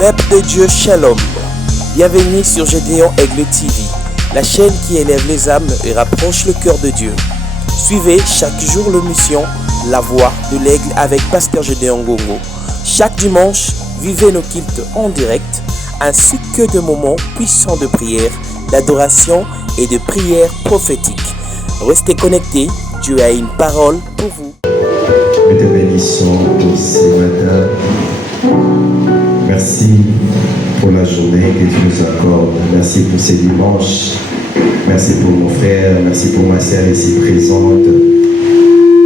Peuple de Dieu, Shalom. Bienvenue sur Gédéon Aigle TV, la chaîne qui élève les âmes et rapproche le cœur de Dieu. Suivez chaque jour l'émission La Voix de l'Aigle avec Pasteur Gédéon Gongo. Chaque dimanche, vivez nos cultes en direct, ainsi que de moments puissants de prière, d'adoration et de prière prophétique. Restez connectés, Dieu a une parole pour vous. Nous te bénissons pour ce matin. Merci pour la journée que tu nous accordes. Merci pour ce dimanche. Merci pour mon frère. Merci pour ma sœur ici présente.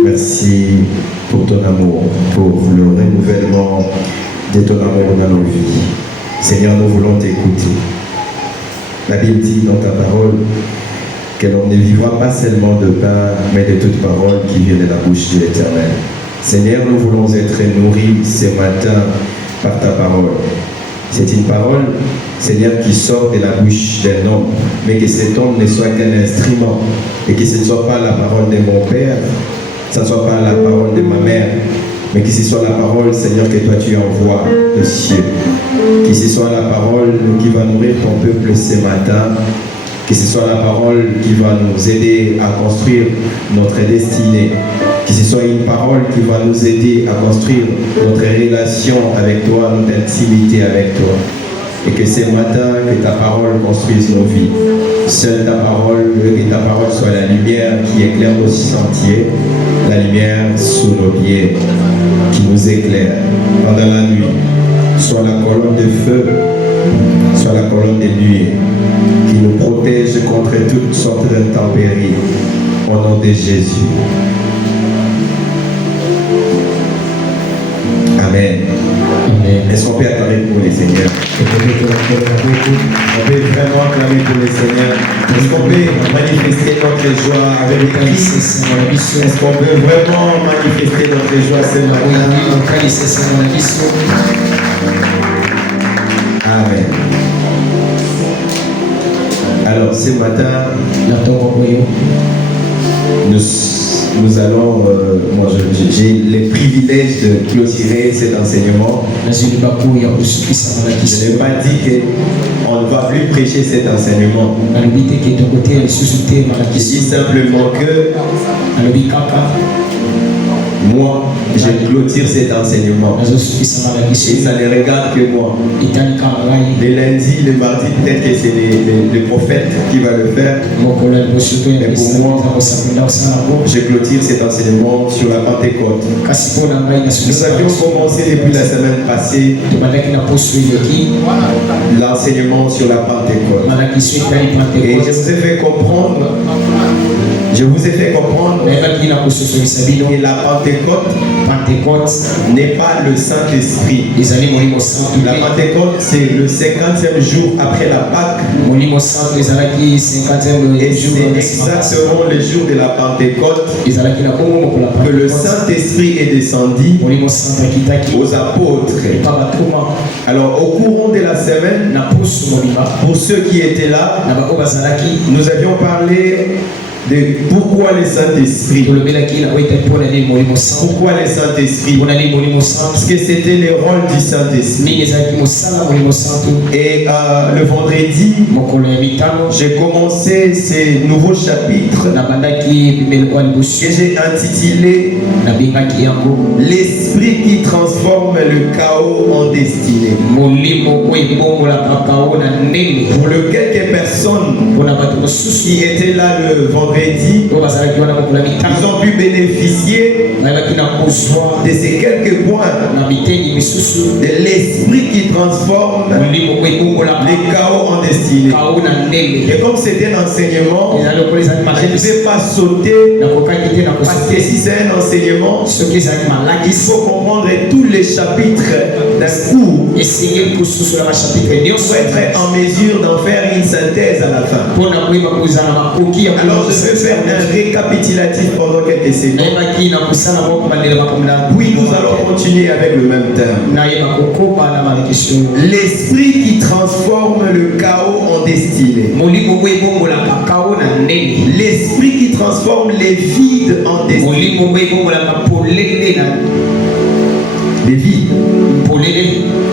Merci pour ton amour, pour le renouvellement de ton amour dans nos vies. Seigneur, nous voulons t'écouter. La Bible dit dans ta parole que l'on ne vivra pas seulement de pain, mais de toute parole qui vient de la bouche de l'Éternel. Seigneur, nous voulons être nourris ce matin par ta parole. C'est une parole, Seigneur, qui sort de la bouche d'un homme, mais que cet homme ne soit qu'un instrument, et que ce ne soit pas la parole de mon Père, que ce ne soit pas la parole de ma mère, mais que ce soit la parole, Seigneur, que toi tu envoies de ciel. Que ce soit la parole qui va nourrir ton peuple ce matin. Que ce soit la parole qui va nous aider à construire notre destinée. Que ce soit une parole qui va nous aider à construire notre relation avec toi, notre intimité avec toi. Et que ce matin, que ta parole construise nos vies. Seule ta parole, que ta parole soit la lumière qui éclaire nos sentiers, la lumière sous nos pieds, qui nous éclaire pendant la nuit. Soit la colonne de feu, soit la colonne de nuit, qui nous protège contre toutes sortes d'intempéries. Au nom de Jésus. Amen. Est-ce qu'on peut acclamer pour les seigneurs? On peut vraiment acclamer pour les seigneurs. Est-ce qu'on peut manifester notre joie avec les cris? Est-ce qu'on peut vraiment manifester notre joie ce matin? Amen. Alors ce matin, nous allons, j'ai le privilège de clôturer cet enseignement. Je n'ai pas dit qu'on ne va plus prêcher cet enseignement. Je dis simplement que moi, je clôture cet enseignement. Et ça ne regarde que moi. Le lundi, le mardi, peut-être que c'est le prophète qui va le faire. Mais pour moi, je clôture cet enseignement sur la Pentecôte. Nous avions commencé depuis la semaine passée l'enseignement sur la Pentecôte. Et je vous ai fait comprendre que la Pentecôte n'est pas le Saint-Esprit. La Pentecôte, c'est le 50e jour après la Pâque. Et c'est exactement le jour de la Pentecôte que le Saint-Esprit est descendu aux apôtres. Alors, au courant de la semaine, pour ceux qui étaient là, nous avions parlé de pourquoi le Saint-Esprit. Pourquoi le Saint-Esprit? Parce que c'était le rôle du Saint-Esprit. Et le vendredi, j'ai commencé ce nouveau chapitre que j'ai intitulé L'Esprit qui transforme le chaos en destinée. Pour les quelques personnes qui étaient là le vendredi, ils ont pu bénéficier de ces quelques points de l'esprit qui transforme les chaos en destinée. Et comme c'est un enseignement, je ne vais pas sauter, parce que si c'est un enseignement, il faut comprendre tous les chapitres d'un cours pour être en mesure d'en faire une synthèse à la fin. Alors je vais faire un récapitulatif pendant quelques secondes. Puis nous allons continuer avec le même thème. L'esprit qui transforme le chaos en destinée. L'esprit qui transforme les vides en destinée. Les vides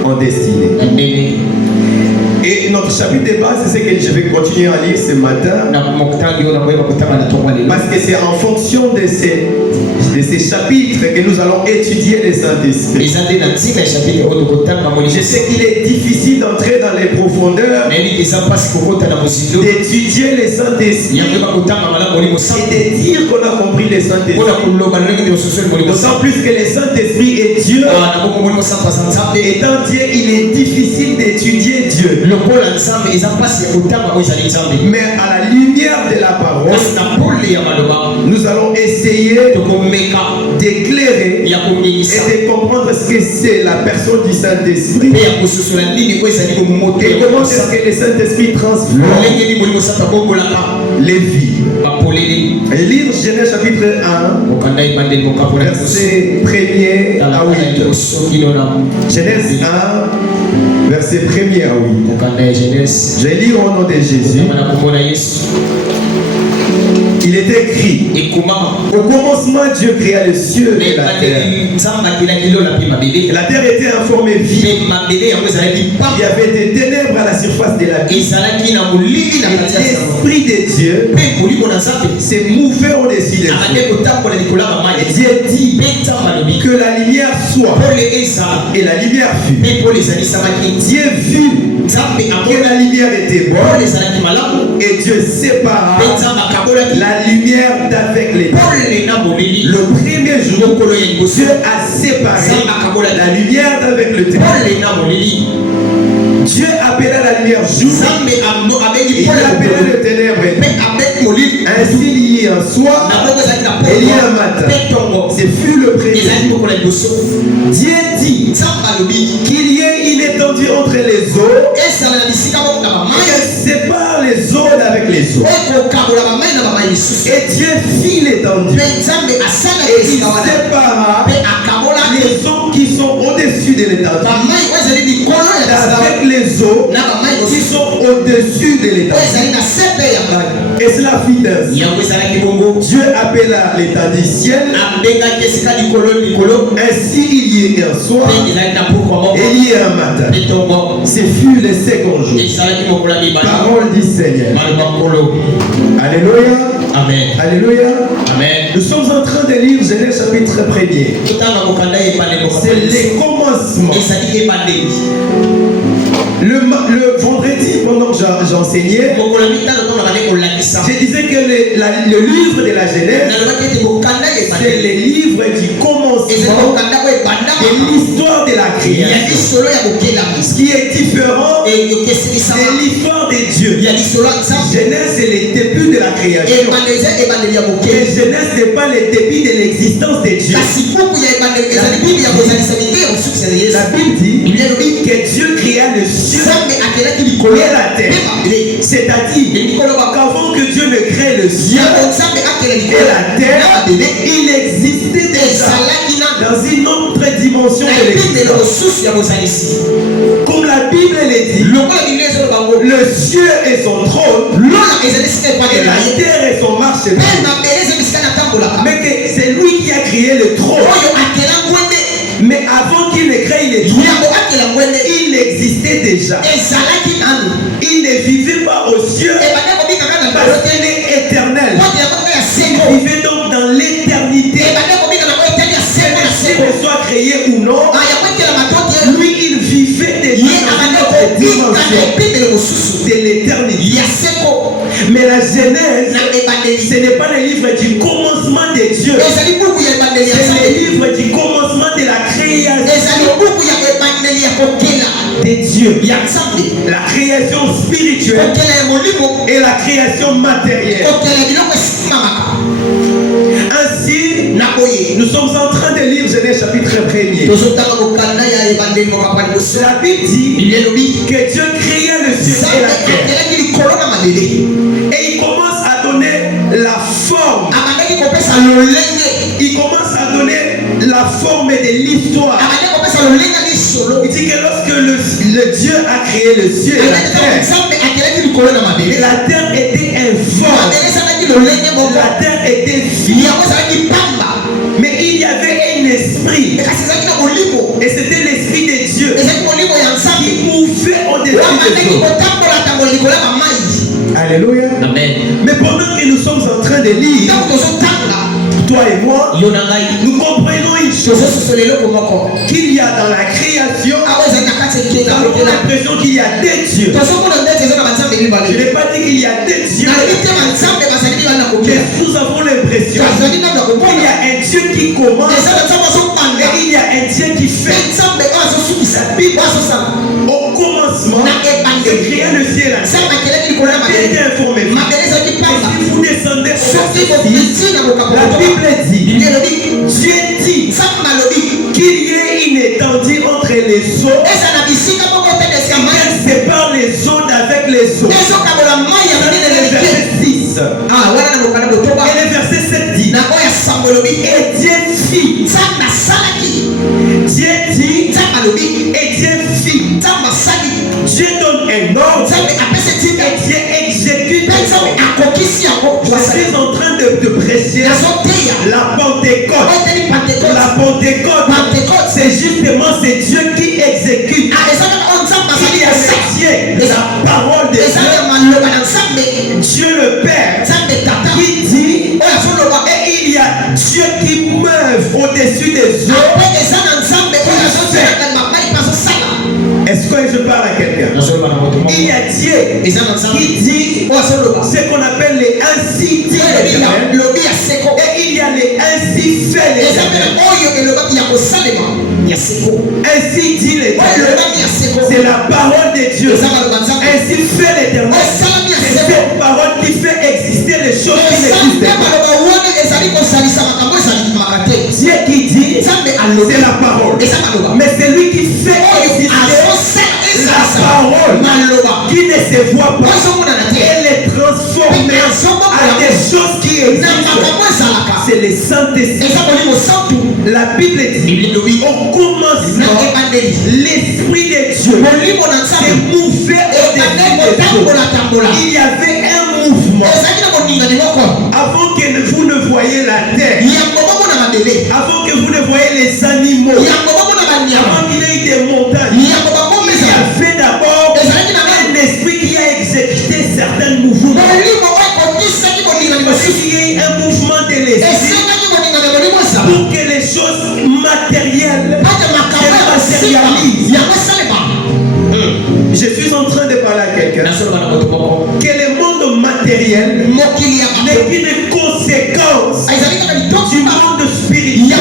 en destinée. chapitre de base, c'est ce que je vais continuer à lire ce matin. Parce que c'est en fonction de ces chapitres que nous allons étudier le Saint-Esprit. Je sais qu'il est difficile d'entrer dans les profondeurs, d'étudier le Saint-Esprit et de dire qu'on a compris le Saint-Esprit. D'autant plus que le Saint-Esprit est Dieu. Étant Dieu, il est difficile d'étudier Dieu. Mais à la lumière de la parole, nous allons essayer d'éclairer et de comprendre ce que c'est la personne du Saint-Esprit et comment est-ce que le Saint-Esprit transforme les vies. Et lire Genèse chapitre 1, verset 1er à 8. Genèse 1, verset 1er à 8. Je lis au nom de Jésus. Il est écrit: au commencement, Dieu créa les cieux et la terre. La terre était informée vide. Il y avait des ténèbres à la surface de la vie. L'Esprit de Dieu s'est mouvé au-dessus des eaux. Et Dieu dit que la lumière soit. Et la lumière fut. Dieu vit que la lumière était bonne. Et Dieu sépara la lumière d'avec les ténèbres. Le premier jour, Dieu a séparé la lumière d'avec le ténèbre. Dieu appela la lumière jour et il appela le ténèbre. Ainsi lié en soi et lié en matin. Ce fut le premier jour. Dieu dit qu'il y ait une étendue entre les eaux et sépare les eaux d'avec les eaux. Et Dieu fit l'étendue et il sépara les eaux qui sont au-dessus de l'étendue avec les eaux qui sont au-dessus de l'étendue. Et cela fit ainsi. Dieu appela l'étendue ciel. Ainsi il y est un soir et il y est un matin. Ce fut le second jour. Parole du Seigneur. Alléluia. Amen. Alléluia. Amen. Nous sommes en train de lire Genèse chapitre 1er. C'est les commencements. Le vendredi, pendant que j'enseignais, je disais que le livre de la Genèse, c'est le livre du commencement de l'histoire de la création. Ce qui est différent de l'histoire de Dieu. Genèse, c'est le début de la création. Mais Genèse n'est pas le début de l'existence de Dieu. La Bible dit que Dieu créa le ciel et la terre. C'est-à-dire qu'avant que Dieu ne crée le ciel et la terre, il existait déjà dans une autre dimension de l'existence. Comme la Bible le dit, le ciel est son trône et la terre est son marchepied. Mais que c'est lui qui a créé le trône. Mais avant qu'il ne crée le trône, il existait déjà. Il ne vivait pas aux cieux parce qu'il est éternel. Il vivait donc dans l'éternité. Qu'il soit créé ou non, lui il vivait déjà dans cette dimension de l'éternité. Mais la Genèse, ce n'est pas le livre du commencement de Dieu. C'est le livre du commencement de la création de Dieu. La création spirituelle et la création matérielle. Ainsi, nous sommes en train de lire Genèse chapitre 1er. La Bible dit que Dieu créa le ciel et la terre. Et il commence à donner la forme. Il commence à donner la forme de l'histoire. Il dit que lorsque le Dieu a créé le ciel et la terre était informe. La terre était vide. Mais il y avait un esprit. Et c'était l'esprit de Dieu qui mouvait au-dessus des eaux. Alléluia. Amen. Mais pendant que nous sommes en train de lire, toi et moi, nous comprenons une chose, qu'il y a dans la création, nous avons l'impression qu'il y a des dieux. Je n'ai pas dit qu'il y a des dieux, mais nous avons l'impression qu'il y a un Dieu qui commence et il y a un Dieu qui fait. La Bible, au commencement, il créa le ciel. Il était informé. Et si vous descendez au verset 6, la Bible dit, Dieu dit qu'il y ait une étendue entre les eaux qui sépare les eaux d'avec les eaux. Et le verset 6. Et le verset 7 dit, et Dieu fit. Dieu dit, et Dieu fit. Dieu donne un ordre et Dieu exécute. Je suis en train de prêcher la Pentecôte. La Pentecôte, c'est justement c'est Dieu qui exécute. Il y a le Dieu, la parole de Dieu, Dieu le Père, qui dit, et il y a Dieu qui meurt au-dessus des eaux. Est-ce que je parle à quelqu'un? Il y a Dieu qui dit ce qu'on appelle les ainsi dit l'Éternel. Et il y a les ainsi fait l'Éternel. Ainsi dit l'Éternel. C'est la parole de Dieu. Ainsi fait l'Éternel. C'est cette parole qui fait exister les choses qui n'existent pas. Dieu qui dit, c'est la parole. Mais c'est lui qui fait exister la parole qui ne se voit pas. Elle est transformée à des choses qui existent. C'est le Saint-Esprit. La Bible dit, au commencement, l'Esprit de Dieu s'est mouvé au-dessus des eaux. Il y avait un mouvement. Avant que vous ne voyez la terre, avant que vous ne voyez les animaux, avant qu'il y ait des montagnes, il y avait d'abord un esprit qui a exécuté certains mouvements. Il y a un mouvement de l'esprit pour que les choses matérielles se matérialisent. Je suis en train de parler à quelqu'un que le monde matériel n'est qu'une conséquence du monde spirituel.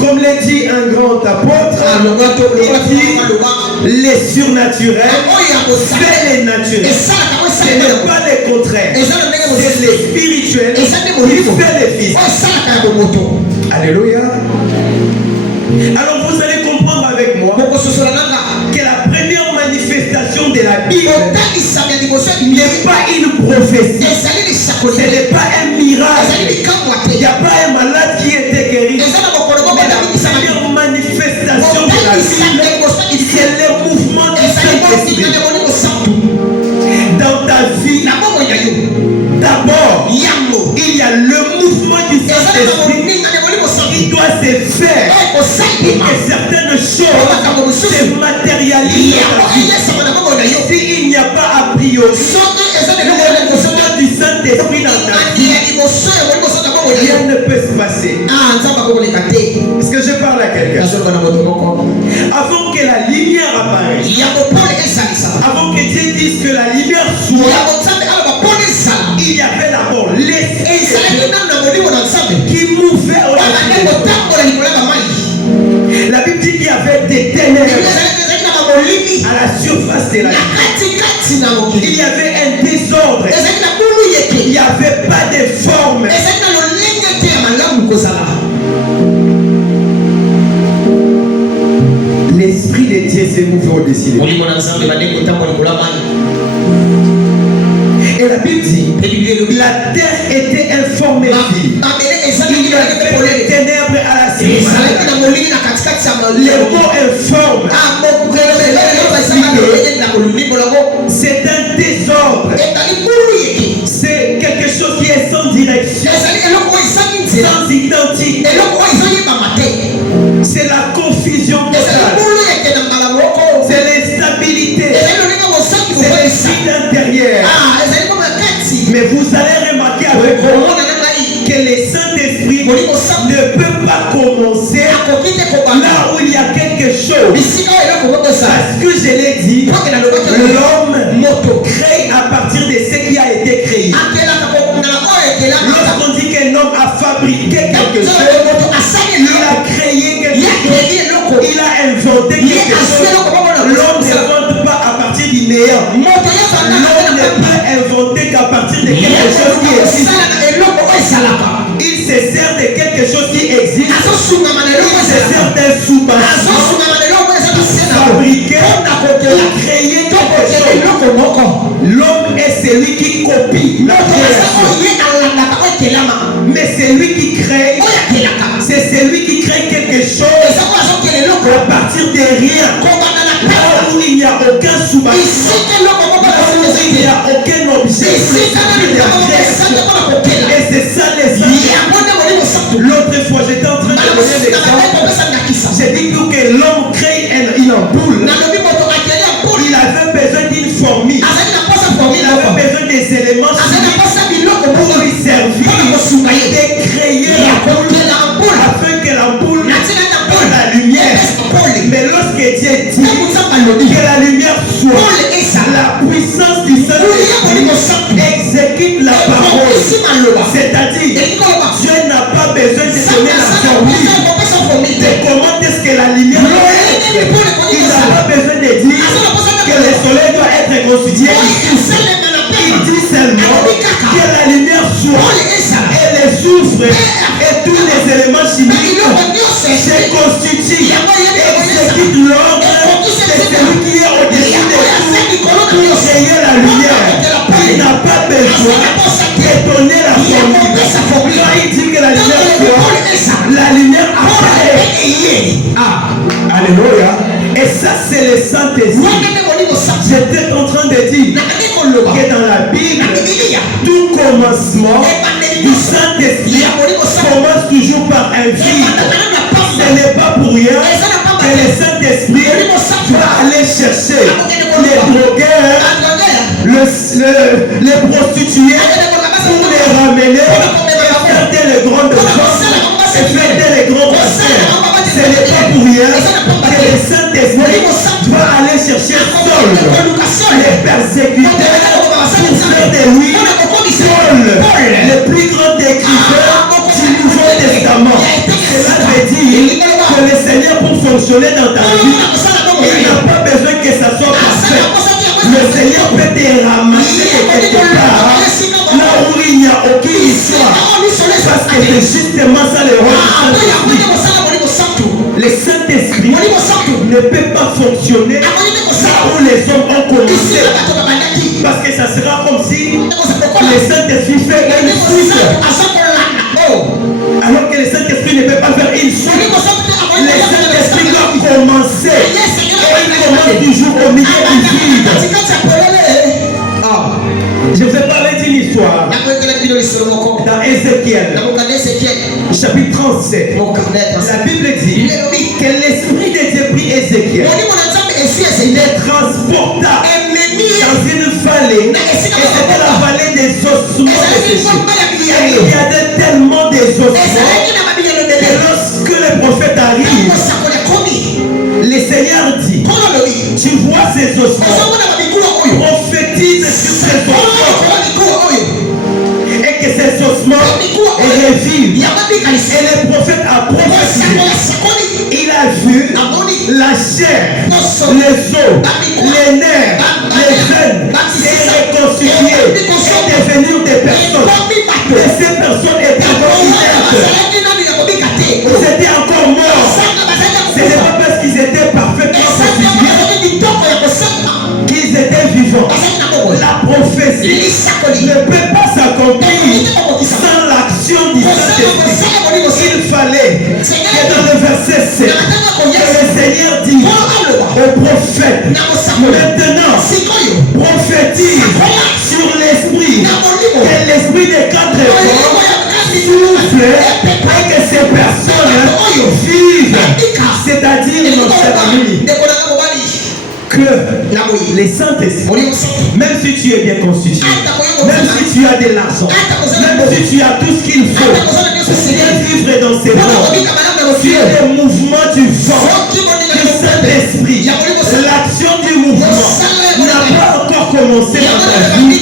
Comme l'a dit un grand apôtre, il dit les surnaturels fait les naturels. Ce n'est pas le contraire. C'est les spirituels qui fait les physiques. Alléluia. Alors vous allez comprendre avec moi que la première manifestation de la Bible n'est pas une prophétie. Ce n'est pas un miracle. Il n'y a pas un malade qui était guéri. Mais la première manifestation de la Bible, c'est le mouvement du Saint-Esprit. Dans ta vie, d'abord, il y a le mouvement du Saint-Esprit qui doit se faire pour que certaines choses se matérialisent. S'il n'y a pas a priori le mouvement du Saint-Esprit dans ta vie, rien ne peut se passer. Est-ce que je parle à quelqu'un? Avant que la lumière apparaisse, avant que Dieu dise que la lumière soit, il y avait d'abord l'esprit qui mouvait au la Bible dit qu'il y avait des ténèbres à la surface de la terre. Il y avait un désordre. Il n'y avait pas de forme. L'Esprit de Dieu s'est mouvé au-dessus. Et la Bible dit, la terre était informée. Il y avait des ténèbres à la surface. Le mot informe. C'est un désordre. C'est quelque chose qui est sans direction, sans identité. C'est la confusion totale. C'est l'instabilité. C'est l'instabilité. chose. Parce que je l'ai dit, l'homme crée à partir de ce qui a été créé. Lorsqu'on dit qu'un homme a fabriqué quelque chose, il a créé quelque chose, il a inventé quelque chose. L'homme n'invente pas à partir du néant. L'homme n'est pas inventé qu'à partir de quelque chose qui existe. Il se sert de quelque chose qui existe. Il se sert d'un sous-maçon fabriqué pour créer quelque chose. L'homme est celui qui copie la création. Mais c'est lui qui crée. C'est celui qui crée quelque chose à partir de rien. Là où il n'y a aucun sous-maçon, il n'y a aucun objet. Et c'est ça les idées. L'autre fois, j'étais en train de donner l'exemple. J'ai dit que l'homme crée une ampoule. Il avait besoin d'une formule. Il avait besoin des éléments pour lui servir de créer l'ampoule afin que l'ampoule donne la lumière. Mais lorsque Dieu dit que la lumière soit, la puissance du Saint-Esprit exécute la parole. C'est-à-dire, Dieu n'a pas besoin de donner la formule de comment est-ce que la lumière doit être. Il n'a pas besoin de dire que le soleil doit être constitué. Il dit seulement que la lumière soit et les soufre et tous les éléments chimiques se constituent, exécutent l'ordre de celui qui est au-dessus de tout pour créer la lumière. Il n'a pas besoin de donner la formule. Quand il dit que la lumière soit, la lumière apparaît. Ah, alléluia. Et ça, c'est le Saint-Esprit. J'étais en train de dire que dans la Bible, tout commencement du Saint-Esprit commence toujours par un vide. Ce n'est pas pour rien que le Saint-Esprit va aller chercher les drogueurs, les prostituées pour les ramener et faire les grandes choses et faire les grands concerts. Ce n'est pas pour rien que le Saint-Esprit va aller chercher Saul, les persécuteurs, pour faire de lui Paul, le plus grand écrivain du Nouveau Testament. Cela veut dire que le Seigneur, pour fonctionner dans ta vie, il n'a pas besoin que ça soit parfait. Le Seigneur peut te ramasser quelque part là où il n'y a aucune histoire, parce que c'est justement ça le rôle du Saint-Esprit. Le Saint-Esprit ne peut pas fonctionner là où les hommes ont commencé, parce que ça sera comme si le Saint-Esprit fait une suite, alors que le Saint-Esprit ne peut pas faire une suite. Le Saint-Esprit doit commencer et il commence toujours au milieu du vide. Je vais parler d'une histoire dans Ézéchiel, chapitre 37. La Bible dit que l'Esprit de Dieu prit Ézéchiel, les transporta dans une vallée, et c'était la vallée des ossements desséchés. Et il y avait tellement des ossements que lorsque le prophète arrive, le Seigneur dit, tu vois ces ossements, prophétise sur ces ossements et que ces ossements revivent. Et le prophète a prophétisé. Il a vu la chair, les os, les nerfs, les veines se reconstituer et devenir des personnes. Et ces personnes étaient encore inertes. Ils étaient encore morts. Ce n'est pas parce qu'ils étaient parfaitement constitués qu'ils étaient vivants. La prophétie ne peut pas s'accomplir sans l'action du Saint-Esprit. Il fallait que dans le verset 7, que le Seigneur dit au prophète, maintenant prophétise sur l'esprit, que l'esprit des 4 vents souffle et que ces personnes vivent, c'est-à-dire mon cher ami, que les Saint-Esprit, même si tu es bien constitué, même si tu as de l'argent, même si tu as tout ce qu'il faut pour bien vivre dans ces mondes, sur les mouvements du vent, le Saint-Esprit, l'action du mouvement n'a pas encore commencé dans ta vie.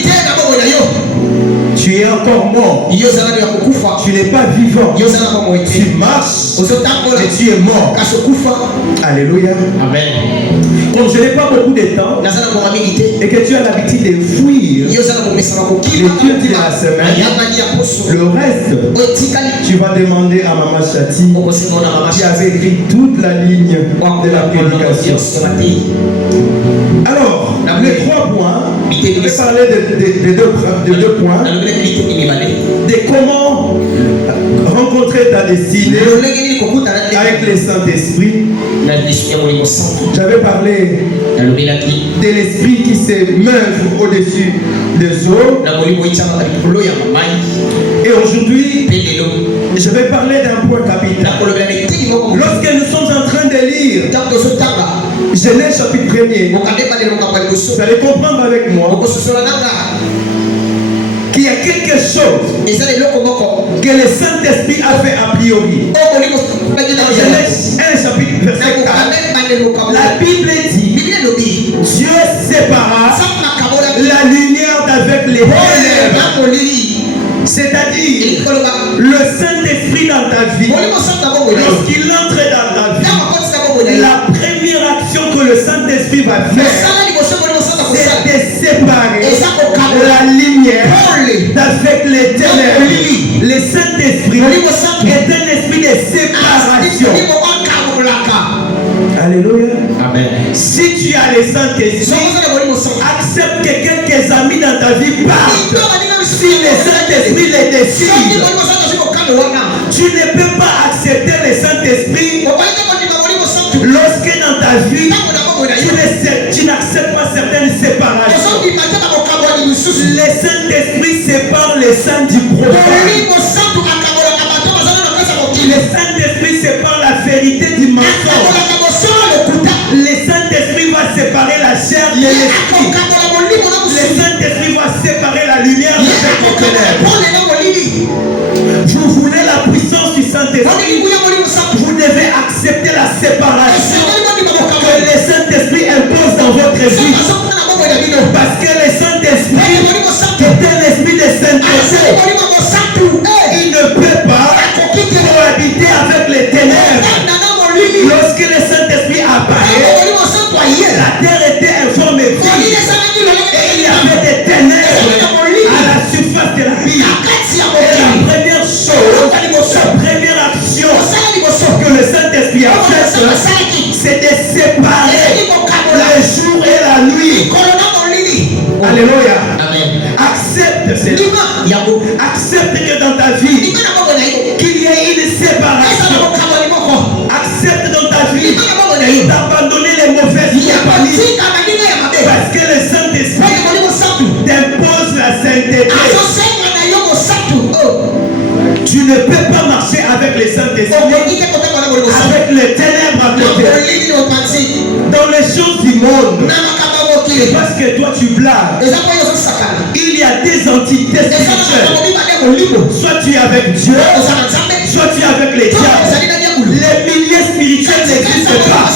Tu es encore mort. Tu n'es pas vivant. Tu marches et tu es mort. Alléluia. Amen. Comme je n'ai pas beaucoup de temps et que tu as l'habitude de fuir les cultes de la semaine, le reste, tu vas demander à Maman Chati qui avait écrit toute la ligne de la prédication. Alors, les 3 points, je vais parler de deux points, de comment rencontrer ta destinée avec le Saint-Esprit. J'avais parlé de l'esprit qui se meurt au-dessus des eaux. Et aujourd'hui, je vais parler d'un point capital. Lorsque nous sommes en train de lire Genèse chapitre 1er, vous allez comprendre avec moi qu'il y a quelque chose que le Saint-Esprit a fait a priori. Dans Genèse 1 chapitre verset 4, la Bible dit Dieu sépara la lumière d'avec les ténèbres. C'est-à-dire le Saint-Esprit dans ta vie, lorsqu'il entre dans ta vie, la première action que le Saint-Esprit va faire, c'est de séparer la lumière d'avec les ténèbres. Le Saint-Esprit est un esprit de séparation. Alléluia. Amen. Si tu as le Saint-Esprit, accepte que quelques amis dans ta vie partent. Si le Saint-Esprit les décide, tu ne peux pas accepter le Saint-Esprit lorsque dans ta vie tu n'acceptes pas certaines séparations. Le Saint-Esprit sépare les saints du prophète. Le Saint-Esprit sépare la vérité du mensonge. Le Saint-Esprit va séparer la chair de l'esprit. Le Saint-Esprit va séparer la lumière de cette ténèbres. Vous voulez la puissance du Saint-Esprit, vous devez accepter la séparation que le Saint-Esprit impose dans votre vie. Parce que le Saint-Esprit est un esprit de sainteté. Il ne peut pas cohabiter avec les ténèbres. Lorsque le Saint-Esprit apparaît, la terre était informe et vide. Et il y avait des ténèbres à la surface de la vie. Et la première chose, la première action que le Saint-Esprit a faite, c'est de séparer le jour et la nuit. Alléluia. Accepte cela. Accepte que dans ta vie, qu'il y ait une séparation. Accepte dans ta vie d'abandonner les mauvaises compagnies. Parce que le Saint-Esprit t'impose la sainteté. Tu ne peux pas marcher avec les Saint-Esprit, avec les ténèbres à côté. Dans les choses du monde, parce que toi tu blagues, il y a des entités spirituelles. Soit tu es avec Dieu, soit tu es avec les diables. Les milieux spirituels n'existent pas.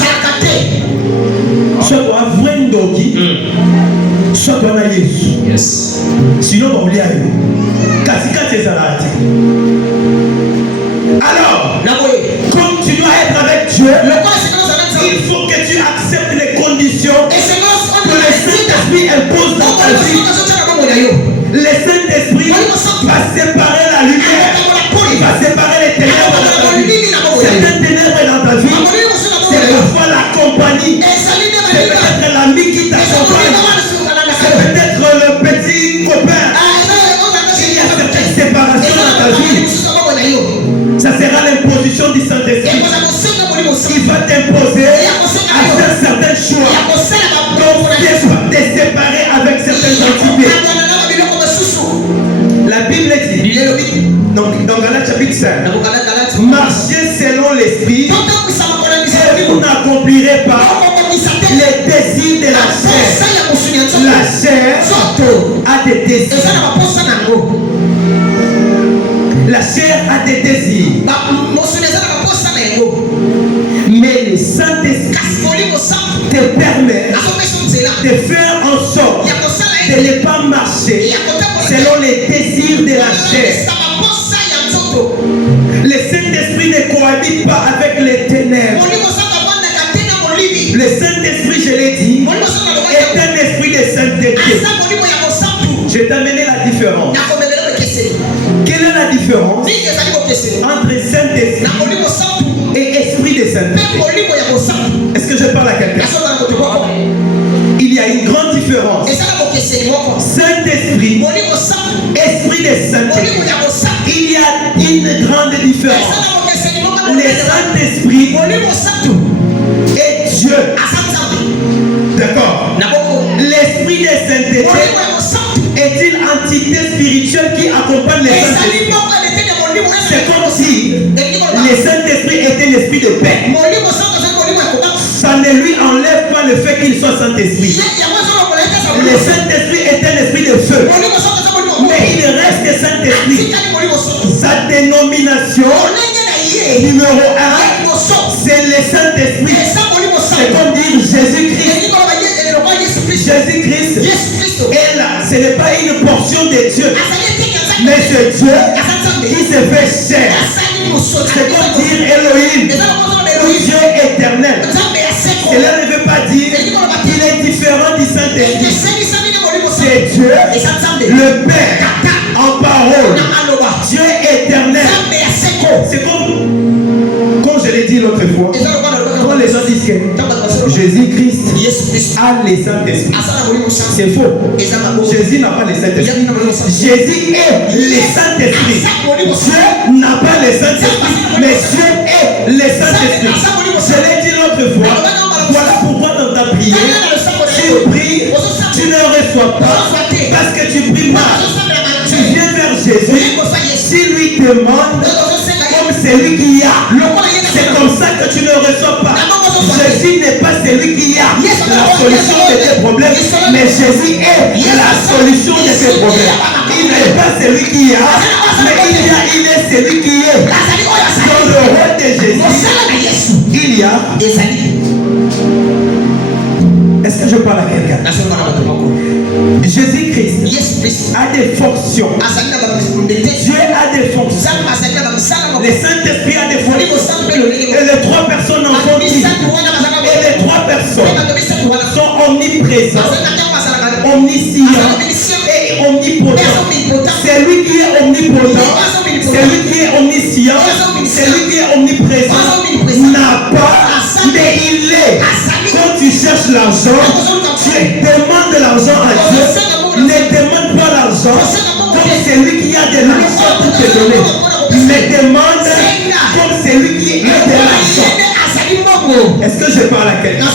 Soit tu as vrai ndogi, soit tu as Jésus. Sinon on oublie à eux. Alors, comme tu dois être avec Dieu, il faut que tu acceptes les conditions que le Saint-Esprit impose dans ta vie. Le Saint-Esprit va séparer la lumière, il va séparer les ténèbres dans ta vie. Certaines ténèbres dans ta vie, c'est parfois la compagnie, c'est peut-être l'ami qui t'accompagne, c'est peut-être le petit copain. Il y a certaines séparations dans ta vie. Ça sera l'imposition du Saint-Esprit. Il va t'imposer à faire certains choix. Donc, te séparer avec certaines entités. La Bible dit, donc dans Galates chapitre 5, marchez selon l'esprit et vous n'accomplirez pas les désirs de la chair. La chair a des désirs. La chair a des désirs. Mais le Saint-Esprit de faire en sorte de ne pas marcher selon les désirs de la chair. Le Saint-Esprit ne cohabite pas avec les ténèbres. Le Saint-Esprit, je l'ai dit, est un esprit de sainteté. Je t'ai amené la différence. Quelle est la différence entre Saint-Esprit et esprit de sainteté? Est-ce que je parle à quelqu'un? Il y a une grande différence. Saint-Esprit, esprit de sainteté. Il y a une grande différence. Le Saint-Esprit est Dieu. D'accord. L'esprit de sainteté est une entité spirituelle qui accompagne les Saint-Esprit. C'est comme si le Saint-Esprit était l'esprit de paix. Ça ne lui enlève pas le fait qu'il soit Saint-Esprit. Le Saint-Esprit est un esprit de feu. Mais il reste Saint-Esprit. Sa dénomination numéro 1, c'est le Saint-Esprit. C'est comme dire Jésus-Christ. Jésus-Christ est là. Ce n'est pas une portion de Dieu, mais c'est Dieu qui se fait chair. C'est comme dire Elohim, Dieu éternel. Cela ne veut pas dire qu'il est différent du Saint-Esprit. C'est Dieu, le Père, en parole. Dieu éternel. C'est comme je l'ai dit l'autre fois, quand les gens disent que Jésus-Christ a les Saint-Esprit, c'est faux. Jésus n'a pas les Saint-Esprit. Jésus est le Saint-Esprit. Dieu n'a pas les Saint-Esprit, mais Dieu est le Saint-Esprit. Je l'ai dit l'autre fois. Voilà pourquoi dans ta prière, tu pries, tu ne reçois pas parce que tu pries mal. Tu viens vers Jésus, si lui demande, comme c'est lui qui a, c'est comme ça que tu ne reçois pas. Jésus n'est pas celui qui a la solution de tes problèmes, mais Jésus est la solution de tes problèmes. Il n'est pas celui qui a, mais il est celui qui est. Dans le rôle de Jésus, il y a. Est-ce que je parle à quelqu'un? Jésus-Christ a des fonctions. Dieu a des fonctions. Le Saint-Esprit a des fonctions. Et les trois personnes en font qui? Et les trois personnes sont omniprésentes, omniscientes et omnipotentes. C'est lui qui est omnipotent, c'est lui qui est omniscient, c'est lui qui est omniprésent. N'a pas, mais il est. Quand tu cherches l'argent, tu demandes l'argent à Dieu. Ne demande pas l'argent comme celui qui a de l'argent pour te donner. Mais demande comme celui qui a de l'argent. Est-ce que je parle à quelqu'un?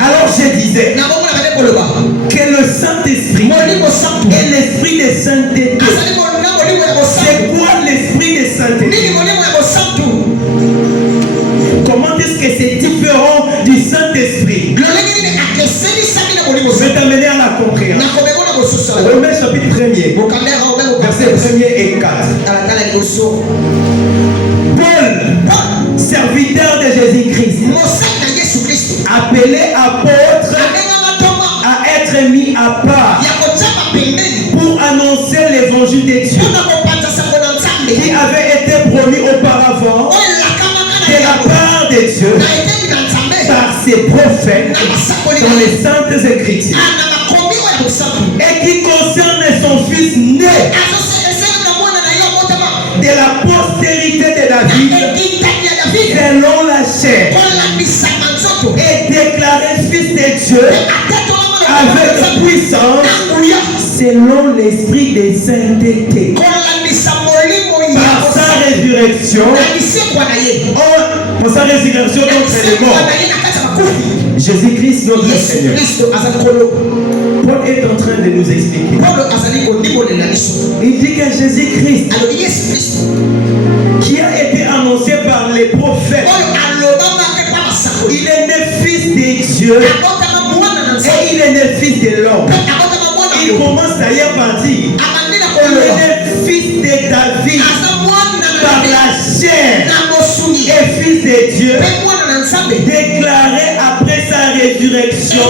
Alors je disais que le Saint-Esprit est l'esprit de sainteté. C'est quoi l'esprit de sainteté? Comment est-ce que c'est différent du Saint-Esprit? Je vais t'amener à la compréhension. Romains chapitre 1er, versets 1er et 4. Paul, serviteur de Jésus-Christ, appelé apôtre, à être mis à part pour annoncer l'évangile de Dieu qui avait été promis auparavant de la part de Dieu par ses prophètes dans les saintes écritures, et qui concerne son fils né de la postérité de David selon la chair, et déclaré fils de Dieu avec puissance selon l'esprit de sainteté par sa résurrection. Pour sa résurrection d'entre les morts. Jésus-Christ notre Seigneur. Paul est en train de nous expliquer. Il dit que Jésus-Christ, qui a été annoncé par les prophètes, il est né fils de Dieu et il est né fils de l'homme. Il commence d'ailleurs par dire, il est né fils de David par la chair et fils de Dieu, déclaré après sa résurrection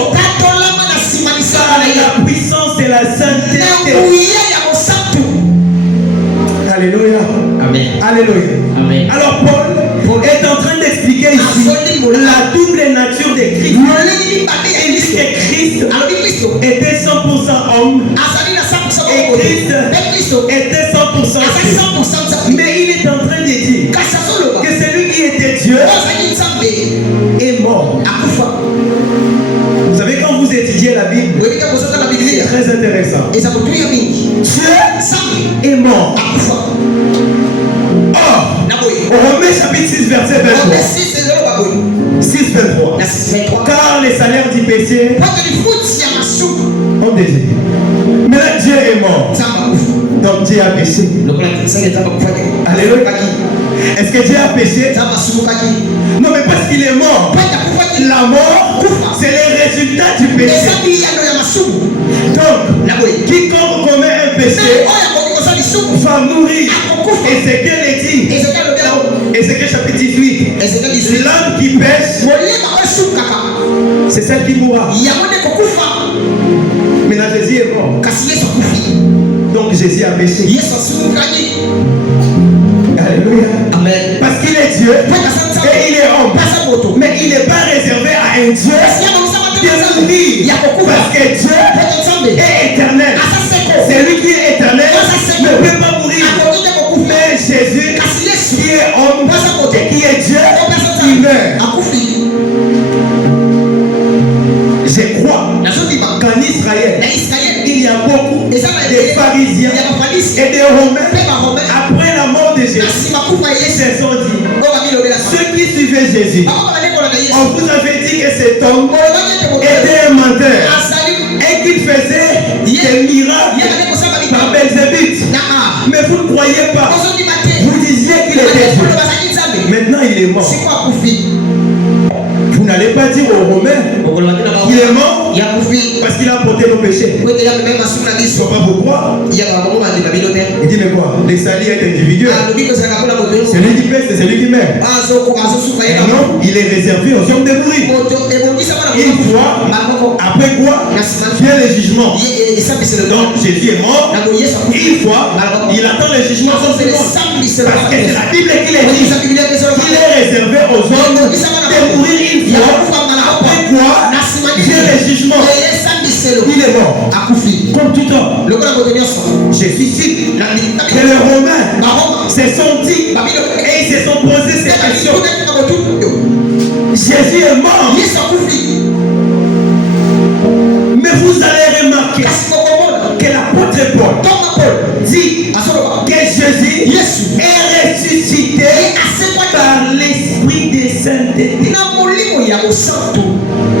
Alléluia. Amen. Alléluia. Amen. Alors Paul est en train d'expliquer ici la double nature de Christ. Il dit que Christ était 100% homme et Christ était 100% Dieu. Mais il est en train de dire que celui qui était Dieu est mort. Vous savez, quand vous étudiez la Bible, c'est très intéressant. Dieu est mort. Or, Romains chapitre 6, verset 23. 6, 23. Car les salaires du péché ont été. Mais là, Dieu est mort. Donc Dieu a péché. Alléluia. Est-ce que Dieu a péché? Non, mais parce qu'il est mort. La mort, c'est le résultat du péché. Donc, quiconque commet un péché va mourir. Ézéchiel dit, Ézéchiel chapitre 18, l'âme qui pêche, c'est celle qui mourra. Maintenant Jésus est mort. Donc Jésus a péché. Alléluia. Amen. Parce qu'il est Dieu et il est homme. Mais il n'est pas réservé à un Dieu de mourir. Parce que Dieu est éternel. C'est lui qui est éternel ne peut pas mourir. Mais Jésus qui est homme et qui est Dieu, il meurt. Je crois qu'en Israël, il y a beaucoup de pharisiens et de romains. Après la mort de Jésus, ils se sont dit, ceux qui suivaient Jésus, on vous avait dit que cet homme était un menteur et qu'il faisait des miracles par Belzébuth. Mais vous ne croyez pas. Vous disiez qu'il était Dieu. Maintenant il est mort. Vous n'allez pas dire aux Romains qu'il est mort parce qu'il a porté nos péchés. Il ne faut pas vous croire. Il dit mais quoi? Les salis est individuel. Celui qui pèse, c'est celui qui meurt. Non, il est réservé aux hommes de mourir. Une fois, après quoi vient le jugement. Donc Jésus est mort. Une fois, il attend le jugement. Parce que c'est la Bible qui le dit. Il est réservé aux hommes de mourir une fois. Après quoi vient le jugement. Il est mort. Comme tout homme. Je suis sûr que les Romains se sont dit et ils se sont posés ces questions. Jésus est mort. Mais vous allez remarquer que l'apôtre Paul dit que Jésus est ressuscité par l'Esprit de sainteté.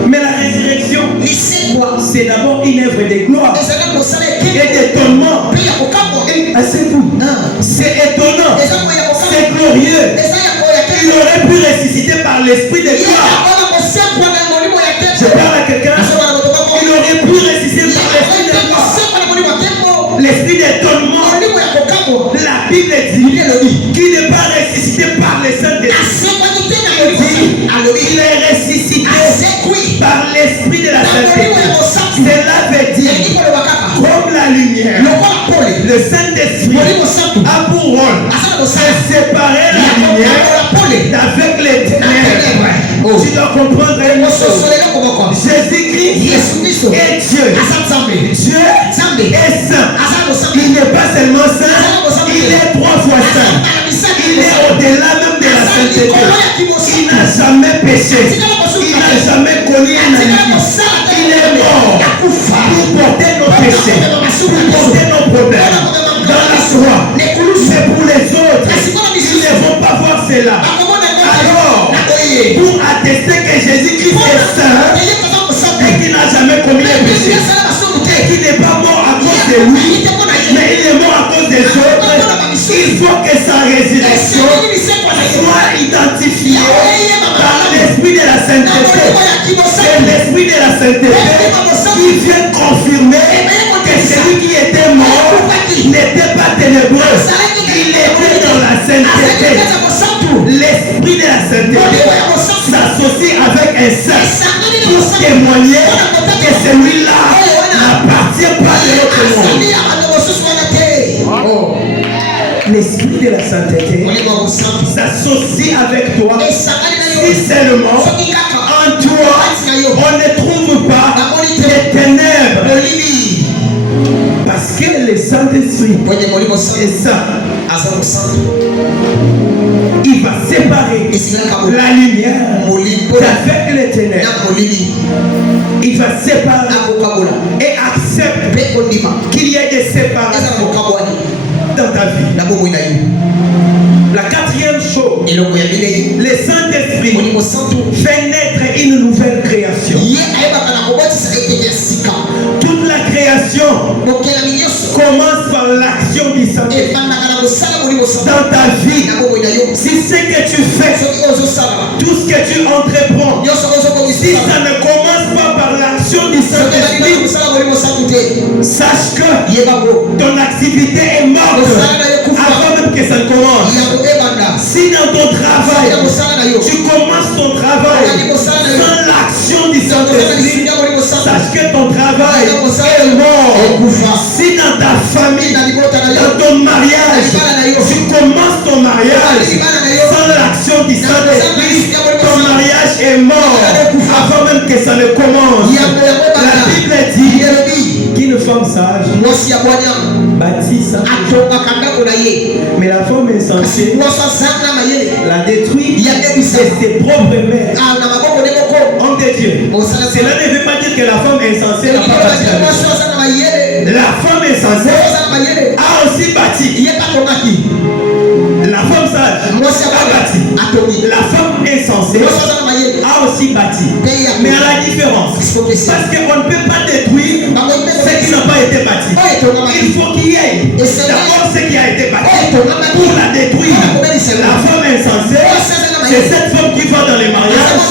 Mais la résurrection, c'est d'abord une œuvre de gloire et d'étonnement. C'est étonnant, c'est glorieux. Il aurait pu ressusciter par l'Esprit de gloire. Je parle à quelqu'un. Il aurait pu ressusciter par l'Esprit de gloire. L'Esprit d'étonnement. La Bible dit qu'il n'est pas ressuscité par les saints de il est ressuscité par l'Esprit de la sainteté. Cela veut dire comme la lumière. Le Saint-Esprit a pour rôle de séparer la lumière d'avec les ténèbres. Tu dois comprendre une chose. Jésus-Christ est Dieu. Dieu est saint. Il n'est pas seulement saint, il est 3 fois saint. Il est au-delà même de la sainteté. Il n'a jamais péché. Il n'a jamais connu un ennemi. Il est mort pour porter nos péchés, pour porter nos problèmes dans la foi. Mais pour les autres, ils ne vont pas voir cela. Alors, pour attester que Jésus-Christ est saint et qu'il n'a jamais commis un péché, et qu'il n'est pas mort à cause de lui, mais il est mort à cause des autres, il faut que sa résurrection soit identifiée par l'Esprit de la sainteté. C'est l'Esprit de la sainteté qui vient confirmer que celui qui était mort n'était pas ténébreux. Il était dans la sainteté. L'Esprit de la sainteté s'associe avec un saint pour témoigner que celui-là n'appartient pas de l'autre monde. L'Esprit sainteté s'associe avec toi si seulement en toi on ne trouve pas les ténèbres. Parce que le Saint-Esprit est ça. Il va séparer la lumière d'avec les ténèbres. Il va séparer et accepte qu'il y ait des séparations dans ta vie. La quatrième chose, le Saint-Esprit fait naître une nouvelle création. Toute la création commence par l'action du Saint-Esprit dans ta vie. Si ce que tu fais, tout ce que tu entreprends, si ça ne commence pas par l'action du Saint-Esprit, sache que ton activité est morte avant même que ça ne commence. Si dans ton travail, tu commences ton travail sans l'action du Saint-Esprit, sache que ton travail est mort. Si dans ta famille, dans ton mariage, tu commences ton mariage sans l'action du Saint-Esprit, ton mariage est mort avant même que ça ne commence. La Bible dit qu'une femme sage bâtit sa maison, mais la femme insensée la détruit et ses propres mères. Homme de Dieu, cela ne veut pas dire que la femme insensée n'a pas bâti la maison. La femme insensée a aussi bâti. La femme sage a bâti. La femme insensée a aussi bâti. Mais à la différence, parce qu'on ne peut pas détruire ce qui n'a pas été bâti. Il faut qu'il y ait d'abord ce qui a été bâti pour la détruire. La femme insensée, c'est cette femme qui va dans les mariages.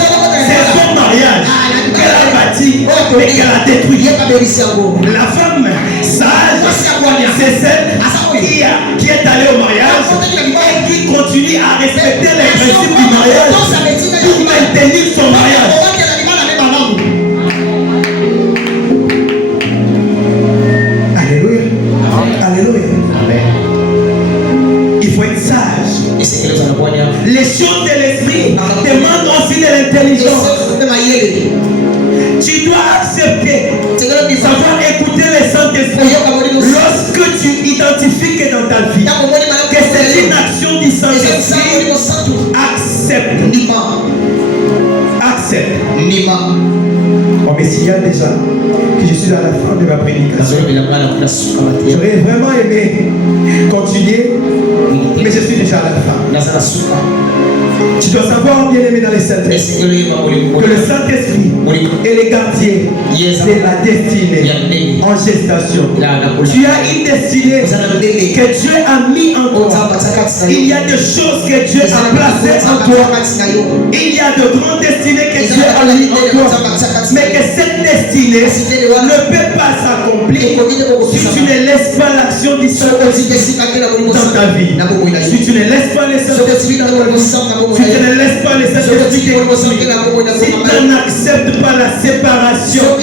C'est son mariage qu'elle a bâti mais qu'elle a détruit. La femme sage, c'est celle qui est allée au mariage et qui continue à respecter les principes du mariage pour maintenir son mariage. Alléluia. Alléluia. Il faut être sage. Les choses de l'esprit demandent aussi de l'intelligence. Tu dois accepter, savoir écouter le Saint-Esprit lorsque tu identifies que dans ta vie que c'est une action du Saint-Esprit. Accepte. Accepte. Oh, mais s'il y a déjà que je suis à la fin de ma prédication, j'aurais vraiment aimé continuer, mais je suis déjà à la fin. Tu dois savoir, bien aimé dans les Saint-Esprit, que le Saint-Esprit est le gardien de la destinée en gestation. Tu as une destinée que Dieu a mis en toi. Il y a des choses que Dieu a placées en toi. Il y a de grandes destinées que Dieu a mis en toi. Mais que cette destinée ne peut pas s'accomplir si tu ne laisses pas l'action du Saint-Esprit dans ta vie. Si tu ne laisses pas le Saint-Esprit dans ta vie, si tu ne laisses pas le Saint-Esprit, si tu n'acceptes pas la séparation de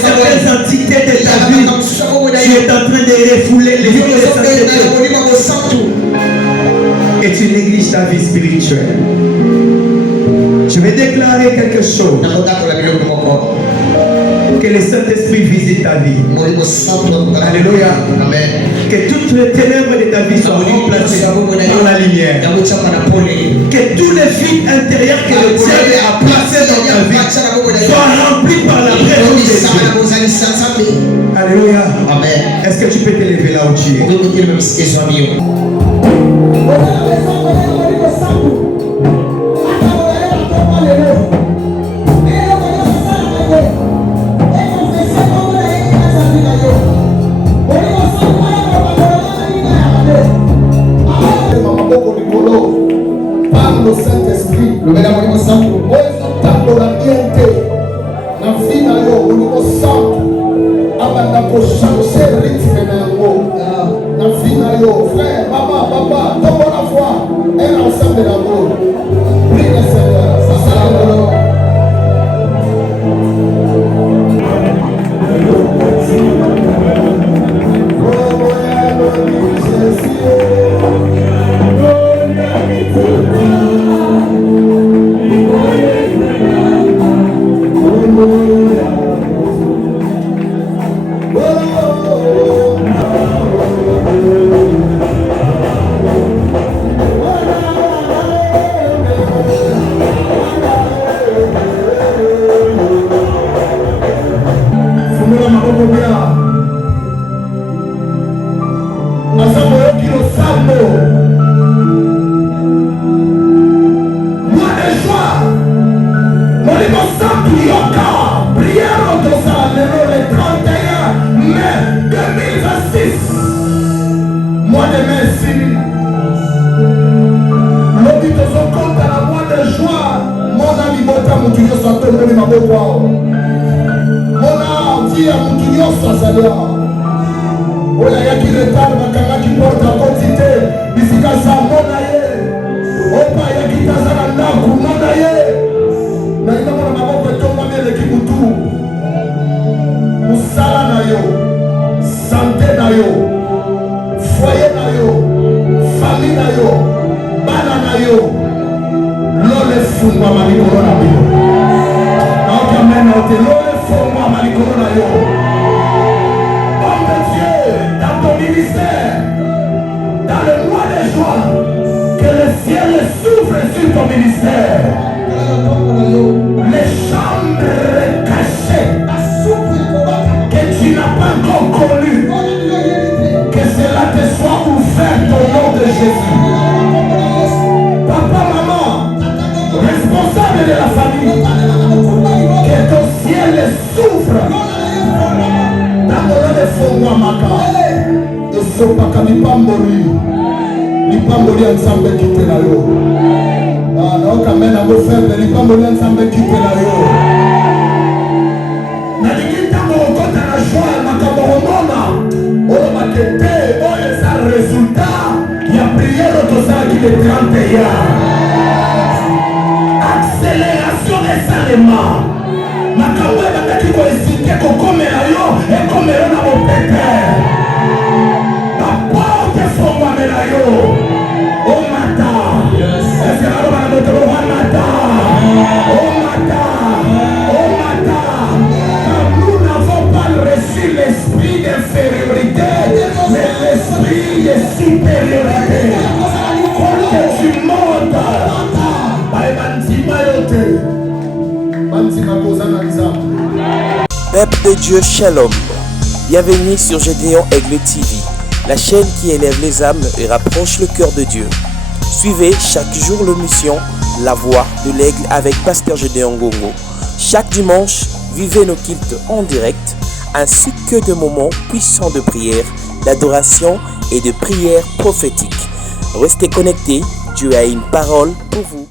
certaines entités de ta vie, tu es en train de refouler les vies de sainteté et tu négliges ta vie spirituelle. Je vais déclarer quelque chose. Que le Saint-Esprit visite ta vie. Alléluia. Amen. Que toutes les ténèbres de ta vie soient remplacées par la lumière. Que tous les vides intérieurs que le diable a placés dans ta vie soient remplis par la présence de Dieu. Alléluia. Amen. Est-ce que tu peux te lever là où tu es? Par le Saint-Esprit, le Saint-Esprit, frère, maman, papa, dans la foi, un ensemble d'amour. Prie le Seigneur, ça sera l'amour. Oh, combien? Ensemble, mois de juin, Molimo Santo Yoka, prière au Dosa, le 31 mai 2026. Mois de mai, si l'objet de son compte à la mois de juin, mon ami Bota Moutinho Santo, mon ami Mabokwa, mon ami Moutinho Sasalia. Oya yaki retard bakanga ki porte à quantité bisika sa mona ye opa yaki tazana ndaku mona ye na ina mona maboko etonga meleki mutu musala na yo santé na yo foyer na yo famille na yo bana na yo lole fungwa malikolo na bino naoki amena ote lole fungwa malikolo na yo. Dans ton ministère, dans le mois de juin, que le ciel s'ouvre sur ton ministère. Les chambres cachées que tu n'as pas encore connues, que cela te soit ouvert au nom de Jésus. Papa, maman, responsable de la famille, que ton ciel s'ouvre. Namolole fongwa maka esopaka lipamboli ya nzambe kite na yo naokamena bofeble lipamboli ya nzambe kite na yo nalingi ntango okota na joi makambo omona olobake te oyo eza resultat ya priere tozalaki le 31 accélération esalema makambo ebandaki koesite kokomela yo ekomela na mopepe baporte efongwamela yo omata ese baloba na moto omata omata omata car nous n'avons pas reçu l'esprit d'infériorité mais l'esprit de supériorité pour que tu montes baebanzima yo te. Peuple de Dieu, Shalom. Bienvenue sur Gédéon Aigle TV, la chaîne qui élève les âmes et rapproche le cœur de Dieu. Suivez chaque jour l'émission La Voix de l'Aigle avec Pasteur Gédéon Ngongo. Chaque dimanche, vivez nos cultes en direct, ainsi que de moments puissants de prière, d'adoration et de prière prophétique. Restez connectés, Dieu a une parole pour vous.